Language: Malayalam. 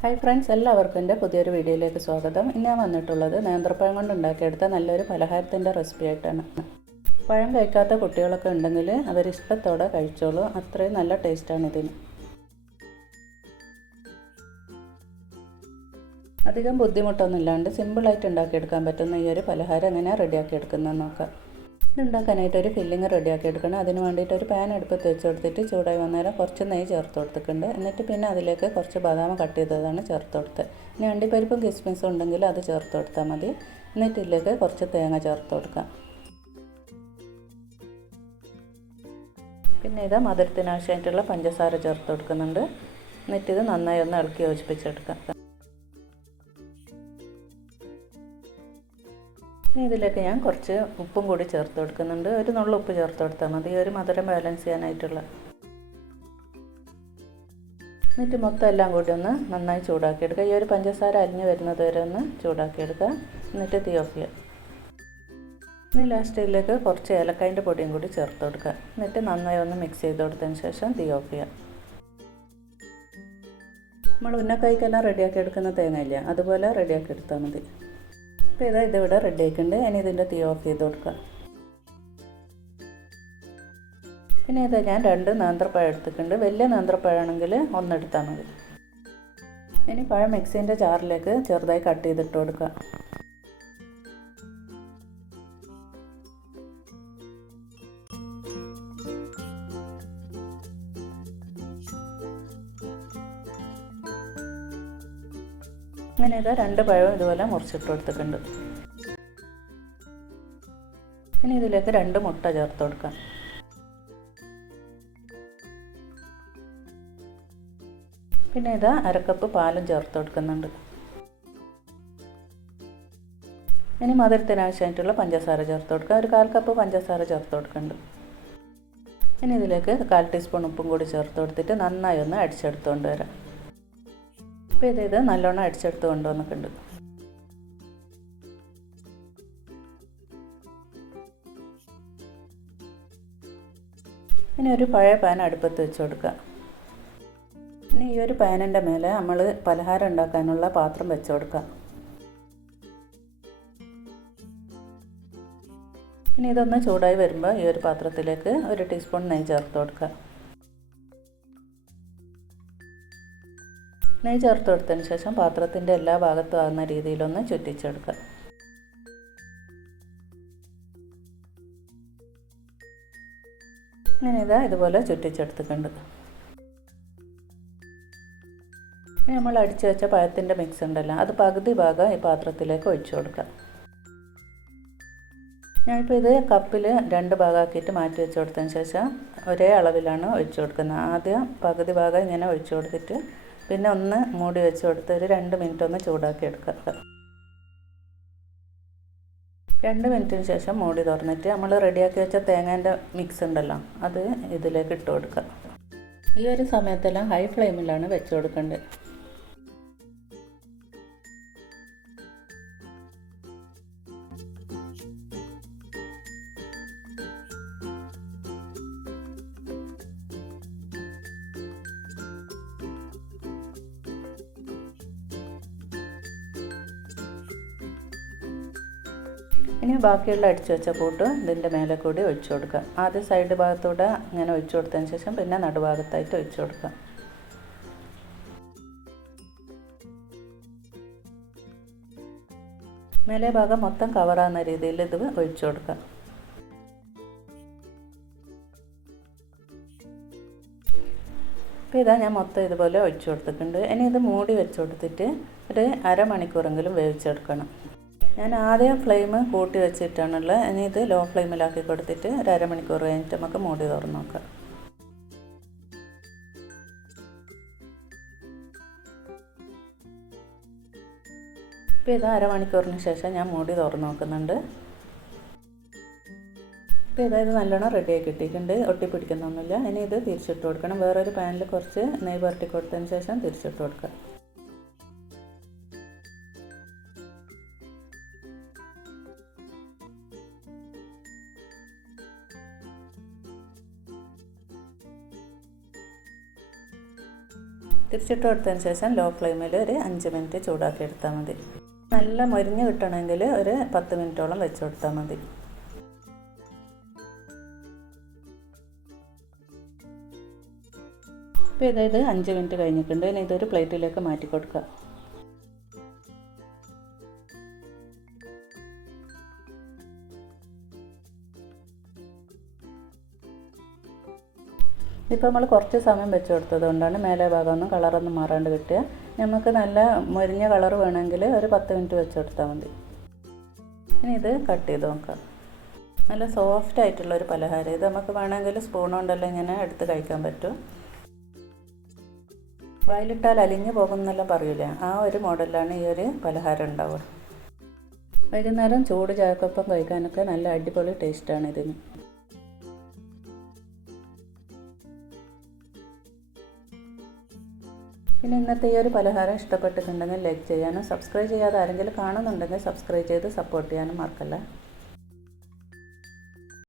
ഹായ് ഫ്രണ്ട്സ് എല്ലാവർക്കും എന്റെ പുതിയൊരു വീഡിയോയിലേക്ക് സ്വാഗതം. ഇന്ന് ഞാൻ വന്നിട്ടുള്ളത് നേന്ത്രപ്പഴം കൊണ്ട് ഉണ്ടാക്കിയെടുത്ത നല്ലൊരു പലഹാരത്തിന്റെ റെസിപ്പി ആയിട്ടാണ്. പഴം കഴിക്കാത്ത കുട്ടികളൊക്കെ ഉണ്ടെങ്കിൽ അവരിഷ്ടത്തോടെ കഴിച്ചോളൂ. അത്രയും നല്ല ടേസ്റ്റാണ് ഇതിന്. അധികം ബുദ്ധിമുട്ടൊന്നും ഇല്ലാണ്ട് സിമ്പിളായിട്ട് ഉണ്ടാക്കിയെടുക്കാൻ പറ്റുന്ന ഈ ഒരു പലഹാരം എങ്ങനെയാണ് റെഡിയാക്കി എടുക്കുന്നത് നോക്കാം. ഇത് ഉണ്ടാക്കാനായിട്ട് ഒരു ഫില്ലിങ് റെഡിയാക്കി എടുക്കണം. അതിന് വേണ്ടിയിട്ട് ഒരു പാൻ എടുപ്പത്ത് വെച്ച് കൊടുത്തിട്ട് ചൂടായി വന്നേരം കുറച്ച് നെയ്യ് ചേർത്ത് കൊടുത്തിട്ടുണ്ട്. എന്നിട്ട് പിന്നെ അതിലേക്ക് കുറച്ച് ബദാം കട്ട് ചെയ്തതാണ് ചേർത്ത് കൊടുത്തത് ഇനി അണ്ടിപ്പരിപ്പും കിസ്മിസും ഉണ്ടെങ്കിൽ അത് ചേർത്ത് കൊടുത്താൽ മതി. എന്നിട്ട് ഇതിലേക്ക് കുറച്ച് തേങ്ങ ചേർത്ത് കൊടുക്കാം പിന്നെ ഇത് മധുരത്തിനാവശ്യമായിട്ടുള്ള പഞ്ചസാര ചേർത്ത് കൊടുക്കുന്നുണ്ട്. എന്നിട്ട് ഇത് നന്നായി ഒന്ന് ഇളക്കി യോജിപ്പിച്ചെടുക്കാം ഇതിലേക്ക് ഞാൻ കുറച്ച് ഉപ്പും കൂടി ചേർത്ത് കൊടുക്കുന്നുണ്ട്. ഒരു നുള്ള ഉപ്പ് ചേർത്ത് കൊടുത്താൽ മതി. ഒരു മധുരം ബാലൻസ് ചെയ്യാനായിട്ടുള്ള. എന്നിട്ട് മൊത്തം എല്ലാം കൂടി ഒന്ന് നന്നായി ചൂടാക്കി എടുക്കുക ഈ ഒരു പഞ്ചസാര അരിഞ്ഞ് വരുന്നത് വരെ ഒന്ന് ചൂടാക്കി എടുക്കുക എന്നിട്ട് തീ ഓഫ് ചെയ്യുക. ഇനി ലാസ്റ്റ് ഇതിലേക്ക് കുറച്ച് ഏലക്കായന്റെ പൊടിയും കൂടി ചേർത്ത് കൊടുക്കുക. എന്നിട്ട് നന്നായി ഒന്ന് മിക്സ് ചെയ്ത് കൊടുത്തതിന് ശേഷം തീ ഓഫ് ചെയ്യുക. നമ്മൾ ഉന്നക്കായ്ക്കെല്ലാം റെഡിയാക്കി എടുക്കുന്ന തേങ്ങയില്ല? അതുപോലെ റെഡിയാക്കി എടുത്താൽ മതി. അപ്പോൾ ഇത് ഇതിവിടെ റെഡി ആയിട്ടുണ്ട് ഇനി ഇതിന്റെ തീ ഓഫ് ചെയ്ത് കൊടുക്കുക. പിന്നെ ഇത് ഞാൻ രണ്ട് നേന്ത്രപ്പഴം എടുത്തിട്ടുണ്ട്. വലിയ നേന്ത്രപ്പഴമാണെങ്കിൽ ഒന്നെടുത്താൽ മതി. ഇനി പഴം മിക്സിന്റെ ജാറിലേക്ക് ചെറുതായി കട്ട് ചെയ്തിട്ട് കൊടുക്കുക. അങ്ങനെ ഇതാ രണ്ട് പഴവും ഇതുപോലെ മുറിച്ചിട്ട് കൊടുത്തിട്ടുണ്ട്. ഇനി ഇതിലേക്ക് രണ്ട് മുട്ട ചേർത്ത് കൊടുക്കാം. പിന്നെ ഇതാ അരക്കപ്പ് പാലും ചേർത്ത് കൊടുക്കുന്നുണ്ട്. ഇനി മധുരത്തിനാവശ്യമായിട്ടുള്ള പഞ്ചസാര ചേർത്ത് കൊടുക്കാം. ഒരു കാൽ കപ്പ് പഞ്ചസാര ചേർത്ത് കൊടുക്കുന്നുണ്ട്. ഇനി ഇതിലേക്ക് കാൽ ടീസ്പൂൺ ഉപ്പും കൂടി ചേർത്ത് കൊടുത്തിട്ട് നന്നായി ഒന്ന് അടിച്ചെടുത്തുകൊണ്ട് വരാം. അപ്പോൾ ഇതേത് ഇത് നല്ലോണം അടിച്ചെടുത്ത് കൊണ്ടുവന്നിട്ടുണ്ട്. ഇനി ഒരു പഴയ പാൻ അടുപ്പത്ത് വെച്ച് കൊടുക്കുക. ഇനി ഈ ഒരു പാനിന്റെ മേലെ നമ്മൾ പലഹാരം ഉണ്ടാക്കാനുള്ള പാത്രം വെച്ച് കൊടുക്കുക. ഇനി ഇതൊന്ന് ചൂടായി വരുമ്പോൾ ഈ ഒരു പാത്രത്തിലേക്ക് ഒരു ടീസ്പൂൺ നെയ്യ് ചേർത്ത് കൊടുക്കുക. നെയ്യ് ചേർത്ത് കൊടുത്തതിന് ശേഷം പാത്രത്തിന്റെ എല്ലാ ഭാഗത്തും ആകുന്ന രീതിയിലൊന്ന് ചുറ്റിച്ചെടുക്കുക. ഇങ്ങനെ ഇതാ ഇതുപോലെ ചുറ്റിച്ചെടുത്തിട്ടുണ്ട്. ഇനി നമ്മൾ അടിച്ചു വെച്ച പഴത്തിന്റെ മിക്സ് ഉണ്ടല്ലോ അത് പകുതി ഭാഗം ഈ പാത്രത്തിലേക്ക് ഒഴിച്ചു കൊടുക്കുക. ഞാനിപ്പോൾ ഇത് കപ്പിൽ രണ്ട് ഭാഗമാക്കിയിട്ട് മാറ്റി വെച്ച് കൊടുത്തതിന് ശേഷം ഒരേ അളവിലാണ് ഒഴിച്ചു കൊടുക്കുന്നത്. ആദ്യം പകുതി ഭാഗം ഇങ്ങനെ ഒഴിച്ചു കൊടുത്തിട്ട് പിന്നെ ഒന്ന് മൂടി വെച്ച് കൊടുത്ത് ഒരു രണ്ട് മിനിറ്റ് ഒന്ന് ചൂടാക്കി എടുക്കുക. രണ്ട് മിനിറ്റിന് ശേഷം മൂടി തുറന്നിട്ട് നമ്മൾ റെഡിയാക്കി വെച്ച തേങ്ങേന്റെ മിക്സ് ഉണ്ടല്ലോ അത് ഇതിലേക്ക് ഇട്ട് കൊടുക്കുക. ഈ ഒരു സമയത്തെല്ലാം ഹൈ ഫ്ലെയിമിലാണ് വെച്ച് കൊടുക്കേണ്ടത്. ഇനി ബാക്കിയുള്ള അടിച്ചു വെച്ച കൂട്ട് ഇതിന്റെ മേലെ കൂടി ഒഴിച്ചു കൊടുക്കുക. ആദ്യം സൈഡ് ഭാഗത്തൂടെ ഇങ്ങനെ ഒഴിച്ചു കൊടുത്തതിന് ശേഷം പിന്നെ നടുഭാഗത്തായിട്ട് ഒഴിച്ചു കൊടുക്കുക. മേലെ ഭാഗം മൊത്തം കവറാകുന്ന രീതിയിൽ ഇത് ഒഴിച്ചു കൊടുക്കുക. ഇതാ ഞാൻ മൊത്തം ഇതുപോലെ ഒഴിച്ചു കൊടുത്തിട്ടുണ്ട്. ഇനി ഇത് മൂടി വെച്ച് കൊടുത്തിട്ട് ഒരു അരമണിക്കൂറെങ്കിലും വേവിച്ചെടുക്കണം. ഞാൻ ആദ്യം ഫ്ലെയിം കൂട്ടി വെച്ചിട്ടാണുള്ളത് ഇനി ഇത് ലോ ഫ്ലെയിമിലാക്കി കൊടുത്തിട്ട് ഒരു അരമണിക്കൂർ കഴിഞ്ഞിട്ട് നമുക്ക് മൂടി തുറന്ന് നോക്കാം. ഇപ്പോൾ ഇത് അരമണിക്കൂറിന് ശേഷം ഞാൻ മൂടി തുറന്ന് നോക്കുന്നുണ്ട്. ഇപ്പോൾ ഇതായത് നല്ലോണം റെഡിയാക്കി കിട്ടിയിട്ടുണ്ട്. ഒട്ടിപ്പിടിക്കുന്നൊന്നുമില്ല ഇനി ഇത് തിരിച്ചിട്ട് കൊടുക്കണം. വേറൊരു പാനിൽ കുറച്ച് നെയ് പുരട്ടി കൊടുത്തതിന് ശേഷം തിരിച്ചിട്ട് കൊടുക്കുക തിരിച്ചിട്ട് കൊടുത്തതിന് ശേഷം ലോ ഫ്ലെയിമിൽ ഒരു അഞ്ച് മിനിറ്റ് ചൂടാക്കി എടുത്താൽ മതി. നല്ല മൊരിഞ്ഞ് കിട്ടണമെങ്കിൽ ഒരു പത്ത് മിനിറ്റോളം വെച്ച് കൊടുത്താൽ മതി. ഇപ്പോൾ ഇതായത് അഞ്ച് മിനിറ്റ് കഴിഞ്ഞിട്ടുണ്ട്. ഇനി ഇതൊരു പ്ലേറ്റിലേക്ക് മാറ്റി കൊടുക്കുക. ഇപ്പോൾ നമ്മൾ കുറച്ച് സമയം വെച്ച് കൊടുത്തത് കൊണ്ടാണ് മേലെ ഭാഗമൊന്നും കളറൊന്നും മാറാണ്ട് കിട്ടുക. നമുക്ക് നല്ല മുരിഞ്ഞ കളർ വേണമെങ്കിൽ ഒരു പത്ത് മിനിറ്റ് വെച്ച് കൊടുത്താൽ മതി. ഇനി ഇത് കട്ട് ചെയ്ത് നോക്കാം. നല്ല സോഫ്റ്റ് ആയിട്ടുള്ള ഒരു പലഹാരം. ഇത് നമുക്ക് വേണമെങ്കിൽ സ്പൂൺ കൊണ്ടെല്ലാം ഇങ്ങനെ എടുത്ത് കഴിക്കാൻ പറ്റും. വായിലിട്ടാൽ അലിഞ്ഞു പോകുന്നെല്ലാം പറയൂലേ. ആ ഒരു മോഡലാണ് ഈ ഒരു പലഹാരം ഉണ്ടാവുക. വൈകുന്നേരം ചൂട് ചായക്കൊപ്പം കഴിക്കാനൊക്കെ നല്ല അടിപൊളി ടേസ്റ്റാണ് ഇതിന്. പിന്നെ ഇന്നത്തെ ഈ ഒരു പലഹാരം ഇഷ്ടപ്പെട്ടിട്ടുണ്ടെങ്കിൽ ലൈക്ക് ചെയ്യാനും സബ്സ്ക്രൈബ് ചെയ്യാതെ ആരെങ്കിലും കാണുന്നുണ്ടെങ്കിൽ സബ്സ്ക്രൈബ് ചെയ്ത് സപ്പോർട്ട് ചെയ്യാനും മറക്കല്ല?